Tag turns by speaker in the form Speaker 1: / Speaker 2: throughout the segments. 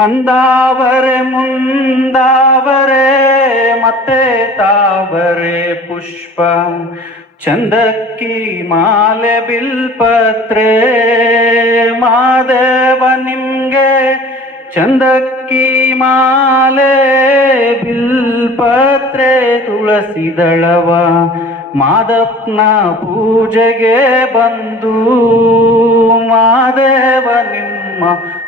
Speaker 1: ಅಂದಾವರೆ, ಮುಂದಾವರೆ, ಮತ್ತೆ ತಾವರೆ ಪುಷ್ಪ. ಚಂದಕ್ಕಿ ಮಾಲೆ ಬಿಲ್ಪತ್ರೆ, ಮಾದೇವ ನಿಮ್ಗೆ ಚಂದಕ್ಕಿ ಮಾಲೆ ಬಿಲ್ಪತ್ರೆ ತುಳಸಿ ದಳವ ಮಾದಪ್ಪನ ಪೂಜೆಗೆ ಬಂದು ಮಾದೇವ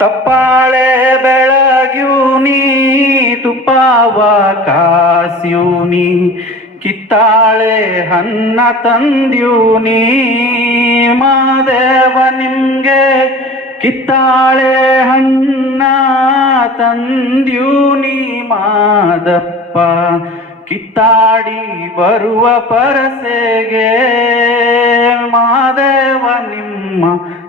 Speaker 1: ತಪ್ಪಾಳೆ ಬೆಳಗ್ಯೂನಿ ತುಪ್ಪಾವ ಕಾಸ್ಯೂನಿ ಕಿತ್ತಾಳೆ ಹನ್ನ ತಂದ್ಯೂನಿ ಮಾದೇವ ನಿಮ್ಗೆ ಕಿತ್ತಾಳೆ ಹಣ್ಣ ತಂದ್ಯೂನಿ ಮಾದಪ್ಪ. ಕಿತ್ತಾಡಿ ಬರುವ ಪರಸೆಗೆ ಮಾದೇವ ನಿಮ್ಮ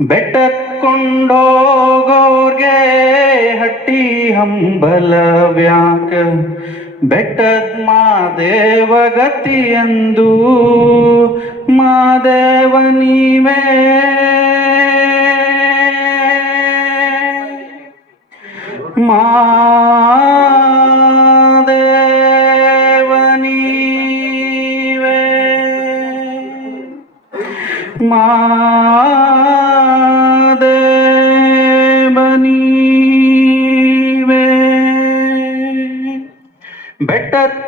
Speaker 1: ಬೆಟ್ಟಕೊಂಡೋಗೋರ್ಗೆ ಹಟ್ಟಿ ಹಂಬಲ ವ್ಯಾಕ ಬೆಟ್ಟದ ಮಾದೇವ ಗತಿಯಂದು ಮಾದೇವ ನೀವೇ. ಮಾದೇವ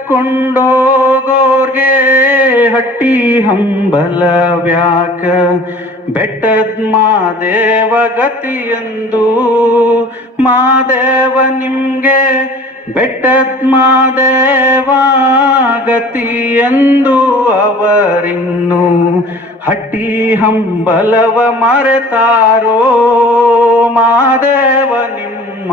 Speaker 1: ಬೆಟ್ಟಕೊಂಡೋಗೋರ್ಗೆ ಹಟ್ಟಿ ಹಂಬಲ ವ್ಯಾಕ. ಬೆಟ್ಟದ ಮಾದೇವ ಗತಿಯಂದು ಮಾದೇವ ನಿಮ್ಗೆ ಬೆಟ್ಟದ ಮಾದೇವ ಗತಿಯಂದು ಅವರಿನ್ನು ಹಟ್ಟಿ ಹಂಬಲವ ಮರೆತಾರೋ ಮಾದೇವ ನಿಮ್ಮ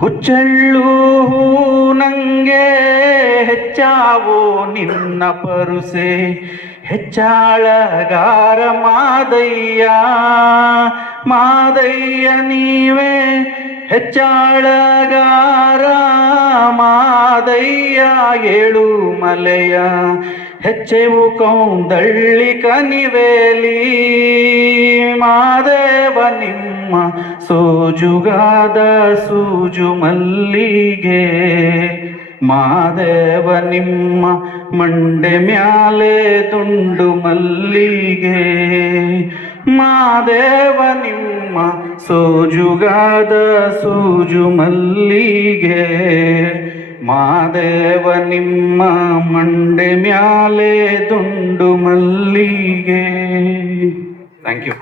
Speaker 1: ಹುಚ್ಚಳ್ಳು ನಂಗೆ ಹೆಚ್ಚಾವೋ ನಿನ್ನ ಪರುಸೆ. ಹೆಚ್ಚಾಳಗಾರ ಮಾದಯ್ಯ ಮಾದಯ್ಯ ನೀವೇ. ಹೆಚ್ಚಾಳಗಾರ ಮಾದಯ್ಯ, ಏಳು ಮಲೆಯ ಹೆಚ್ಚೆವು ಕೌಂದಳ್ಳಿ ಕನಿವೇಲಿ. ಮಾದೇವ ನಿಮ್ಮ ಸೋಜುಗಾದ ಸೂಜು ಮಲ್ಲಿಗೆ ಮಾದೇವ ನಿಮ್ಮ ಮಂಡೆ ಮ್ಯಾಲೆ ತುಂಡು ಮಲ್ಲಿಗೆ. ಮಾದೇವ ನಿಮ್ಮ ಸೋಜುಗಾದ ಸೂಜು ಮಲ್ಲಿಗೆ ಮಾದೇವ ನಿಮ್ಮ ಮಂಡೆ ಮ್ಯಾಲೆ ದುಂಡು ಮಲ್ಲಿಗೆ. Thank you